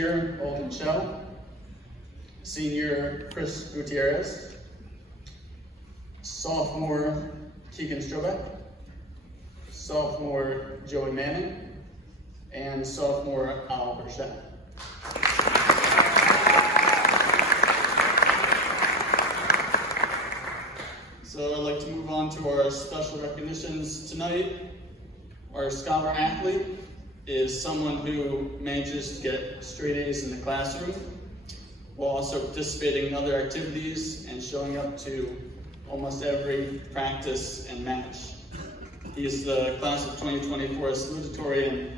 Junior Olden Shell, Senior Chris Gutierrez, Sophomore Keegan Strobeck, Sophomore Joey Manning, and Sophomore Al Burchett. So I'd like to move on to our special recognitions tonight. Our scholar athlete is someone who manages to get straight A's in the classroom, while also participating in other activities and showing up to almost every practice and match. He is the class of 2024 salutatorian,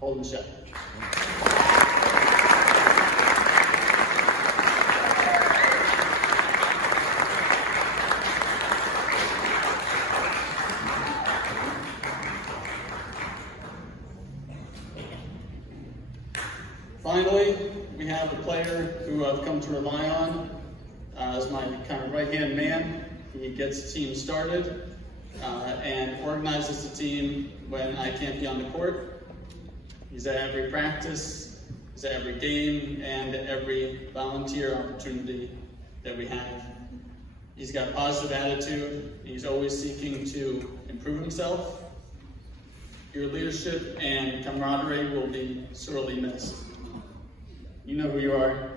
Holden Shep. Finally, we have a player who I've come to rely on as my kind of right-hand man. He gets the team started and organizes the team when I can't be on the court. He's at every practice, he's at every game, and at every volunteer opportunity that we have. He's got a positive attitude. He's always seeking to improve himself. Your leadership and camaraderie will be sorely missed. You know who you are.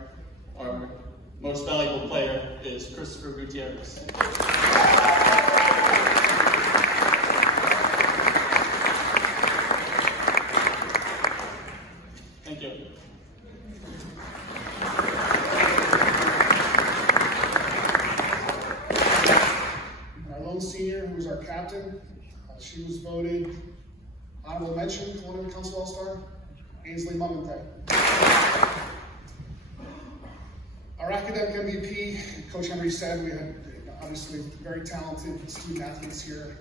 Our most valuable player is Christopher Gutierrez. Thank you. Our lone senior, who is our captain, she was voted honorable mention, Culinary Council All-Star, Ainsley Mummentay. Our academic MVP, Coach Henry said, we had obviously very talented student athletes here.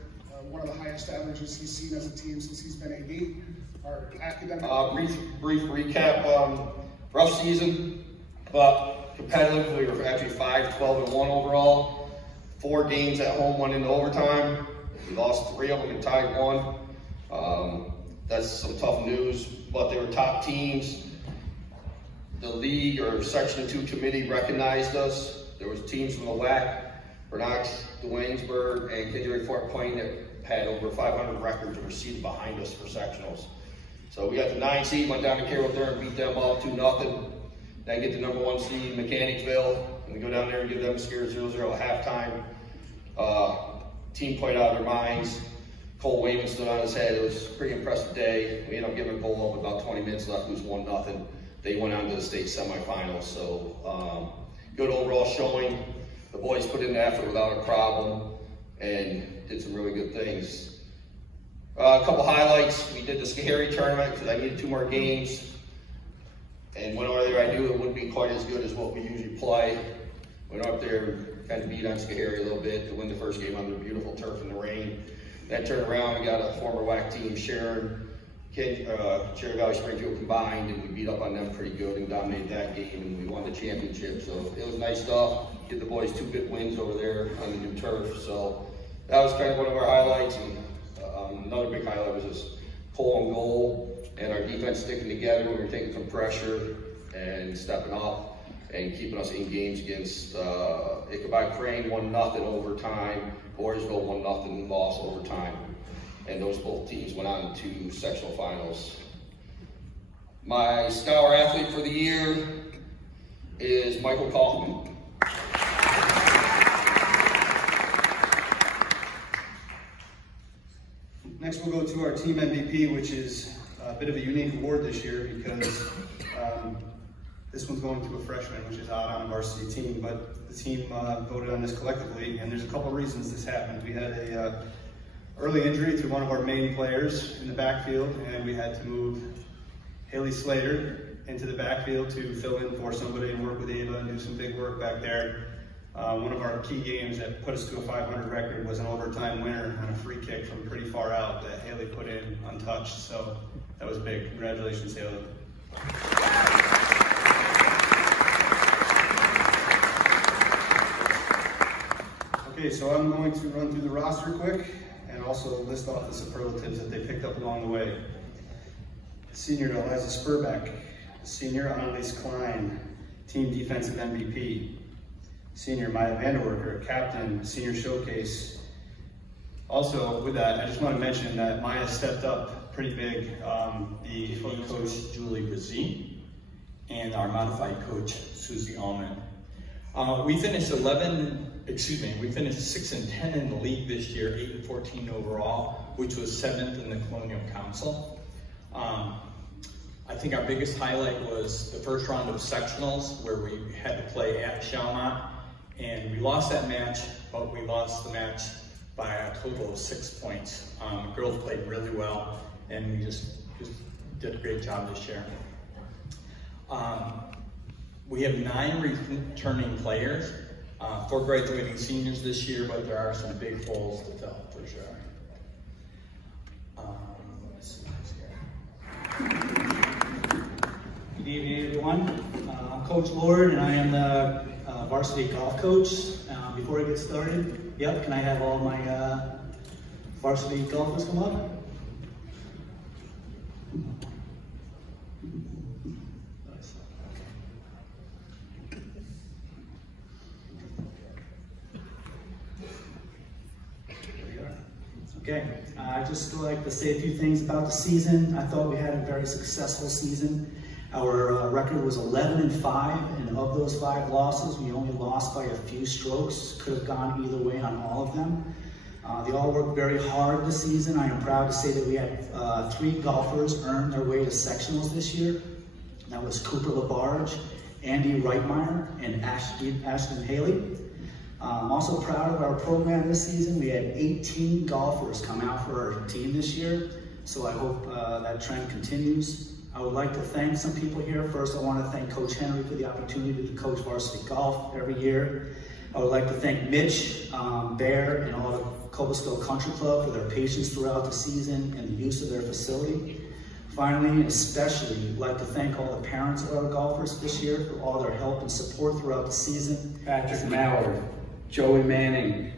One of the highest averages he's seen as a team since he's been AD. Our academic... Brief recap, rough season, but competitive. We were actually 5-12-1 overall. 4 games at home, 1 into overtime. We lost 3 of them and tied 1. That's some tough news, but they were top teams. The league or Section 2 committee recognized us. There was teams from the WAC, Bernox, Duanesburg, and Kindred Fort Plain that had over 500 records and were seated behind us for sectionals. So we got the 9 seed, went down to Carroll there and beat them up 2-0. Then get the number 1 seed, Mechanicsville, and we go down there and give them a scare 0-0 at halftime. Team played out of their minds. Cole Wayman stood on his head. It was a pretty impressive day. We ended up giving Cole up with about 20 minutes left. It was 1-0. They went on to the state semifinals. So good overall showing. The boys put in the effort without a problem and did some really good things. A couple highlights. We did the Schoharie tournament because I needed 2 more games. And whenever I knew it wouldn't be quite as good as what we usually play. Went up there, kind of beat on Schoharie a little bit to win the first game on their beautiful turf in the rain. Then turned around and got a former WAC team, Sharon, Cherry Valley Springfield combined, and we beat up on them pretty good and dominated that game, and we won the championship. So it was nice stuff. Give the boys 2 good wins over there on the new turf. So that was kind of one of our highlights. And another big highlight was just Cole and goal and our defense sticking together. We were taking some pressure and stepping up and keeping us in games against Ichabod Crane 1-0 overtime, Boyersville 1-0 loss overtime. And those both teams went on to sectional finals. My scholar athlete for the year is Michael Kaufman. Next we'll go to our team MVP, which is a bit of a unique award this year because this one's going to a freshman, which is odd on a varsity team, but the team voted on this collectively, and there's a couple reasons this happened. We had a early injury to one of our main players in the backfield, and we had to move Haley Slater into the backfield to fill in for somebody and work with Ava and do some big work back there. One of our key games that put us to a 500 record was an overtime winner on a free kick from pretty far out that Haley put in untouched, so that was big. Congratulations, Haley. Okay, so I'm going to run through the roster quick and also list off the superlatives that they picked up along the way. Senior Eliza Spurbeck, Senior Annalise Klein, Team Defensive MVP. Senior Maya Vanderwerker, Captain, Senior Showcase. Also, with that, I just want to mention that Maya stepped up pretty big. The Coach Julie Brazee and our modified coach Susie Allman. We finished 6 and 10 in the league this year, 8 and 14 overall, which was 7th in the Colonial Council. I think our biggest highlight was the first round of sectionals where we had to play at Shalmont, and we lost that match, but we lost the match by a total of 6 points. Girls played really well, and we just did a great job this year. We have 9 returning players, 4 graduating seniors this year, but there are some big holes to fill for sure. Let's see what's here. Good evening, everyone. I'm Coach Lord, and I am the varsity golf coach. Before I get started, can I have all my varsity golfers come up? Okay, I'd just like to say a few things about the season. I thought we had a very successful season. Our record was 11 and 5, and of those 5 losses, we only lost by a few strokes. Could have gone either way on all of them. They all worked very hard this season. I am proud to say that we had 3 golfers earn their way to sectionals this year. That was Cooper LaBarge, Andy Reitmeyer, and Ashton Haley. I'm also proud of our program this season. We had 18 golfers come out for our team this year, so I hope that trend continues. I would like to thank some people here. First, I want to thank Coach Henry for the opportunity to coach varsity golf every year. I would like to thank Mitch, Bear, and all the Cobblestone Country Club for their patience throughout the season and the use of their facility. Finally, and especially, I'd like to thank all the parents of our golfers this year for all their help and support throughout the season. Patrick Mallard, Joey Manning,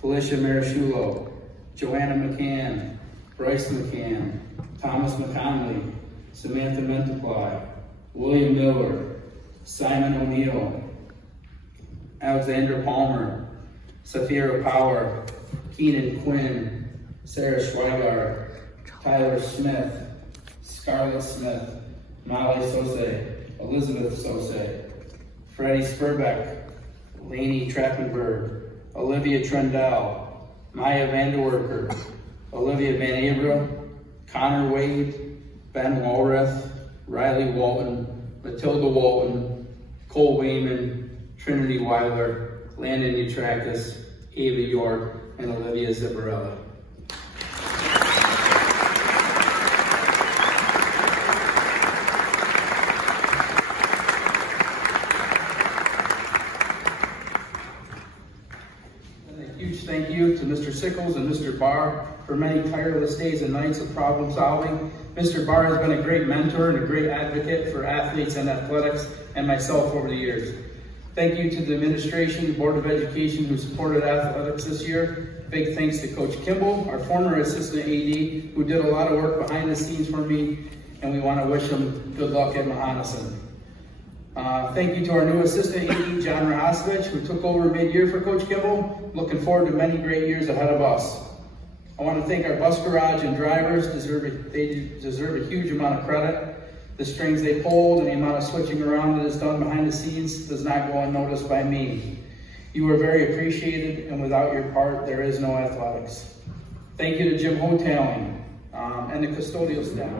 Felicia Marichulo, Joanna McCann, Bryce McCann, Thomas McConley, Samantha Mentaply, William Miller, Simon O'Neill, Alexandra Palmer, Safira Power, Keenan Quinn, Sarah Schweigart, Tyler Smith, Scarlett Smith, Molly Sose, Elizabeth Sose, Freddie Spurbeck, Lainey Trappenberg, Olivia Trendell, Maya Vanderwerker, Olivia Van Abra, Connor Wade, Ben Walrath, Riley Walton, Matilda Walton, Cole Wayman, Trinity Weiler, Landon Utrakis, Ava York, and Olivia Zipparella. Thank you to Mr. Sickles and Mr. Barr for many tireless days and nights of problem solving. Mr. Barr has been a great mentor and a great advocate for athletes and athletics and myself over the years. Thank you to the administration, Board of Education who supported athletics this year. Big thanks to Coach Kimball, our former assistant AD, who did a lot of work behind the scenes for me, and we want to wish him good luck at Mahonison. Thank you to our new assistant AD, John Rahosovich, who took over mid-year for Coach Kimball. Looking forward to many great years ahead of us. I want to thank our bus garage and drivers. They deserve a huge amount of credit. The strings they pulled and the amount of switching around that is done behind the scenes does not go unnoticed by me. You are very appreciated, and without your part, there is no athletics. Thank you to Jim Hoteling and the custodial staff.